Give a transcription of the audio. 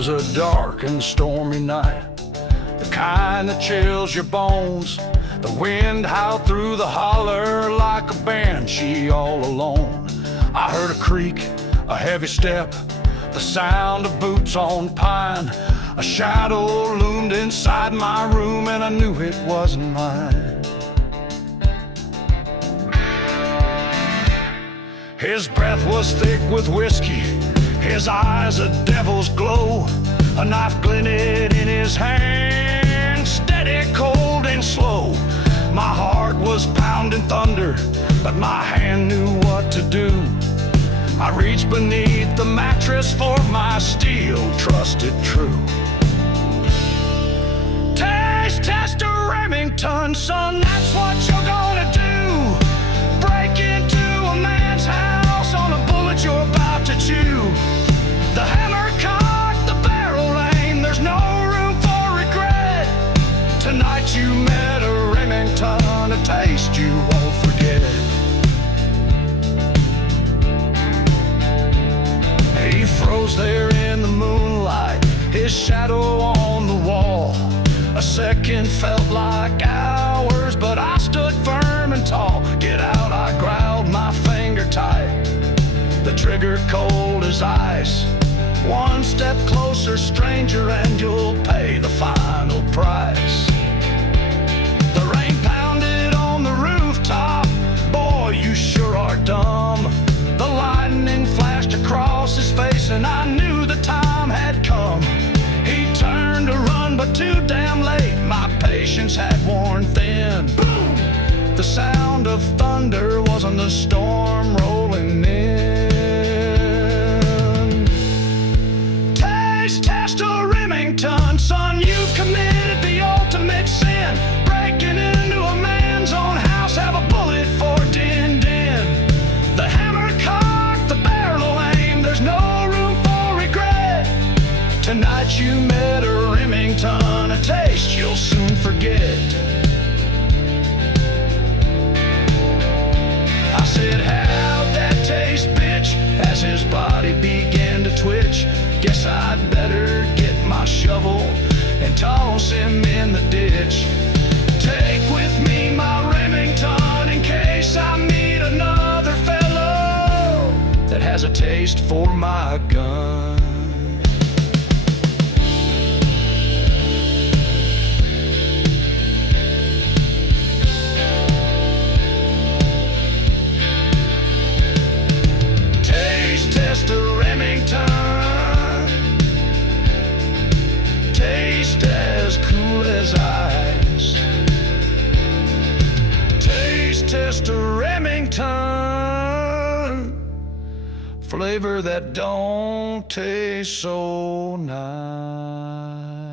was a dark and stormy night, the kind that chills your bones. The wind howled through the holler like a banshee all alone. I heard a creak, a heavy step, the sound of boots on pine. A shadow loomed inside my room and I knew it wasn't mine. His breath was thick with whiskey, his eyes a devil's glow. A knife glinted in his hand, steady, cold and slow. My heart was pounding thunder, but my hand knew what to do. I reached beneath the mattress for my steel trusted true. Taste tester Remington, son, that's what you're gonna do. Break into a man's house on a bullet you're about to chew. The hammer cocked, the barrel aim, there's no room for regret. Tonight you met a Remington, a taste you won't forget. He froze there in the moonlight, his shadow on the wall. A second felt like hours, but I stood firm and tall. Get out, I growled, my finger tight, the trigger cold as ice. One step closer, stranger, and you'll pay the final price. The rain pounded on the rooftop, boy, you sure are dumb. The lightning flashed across his face and I knew the time had come. He turned to run, but too damn late, my patience had worn thin. Boom! The sound of thunder wasn't the storm rolling in. Taste tester Remington, son, you've committed the ultimate sin. Breaking into a man's own house, have a bullet for din din. The hammer cocked, the barrel aim, there's no room for regret. Tonight you met a Remington, a taste you'll soon forget. I said, how'd that taste, bitch? As his body began to twitch. Guess I'd better get my shovel and toss him in the ditch. Take with me my Remington in case I meet another fellow that has a taste for my gun. Taste tester Remington, taste as cool as ice. Taste tester Remington, flavor that don't taste so nice.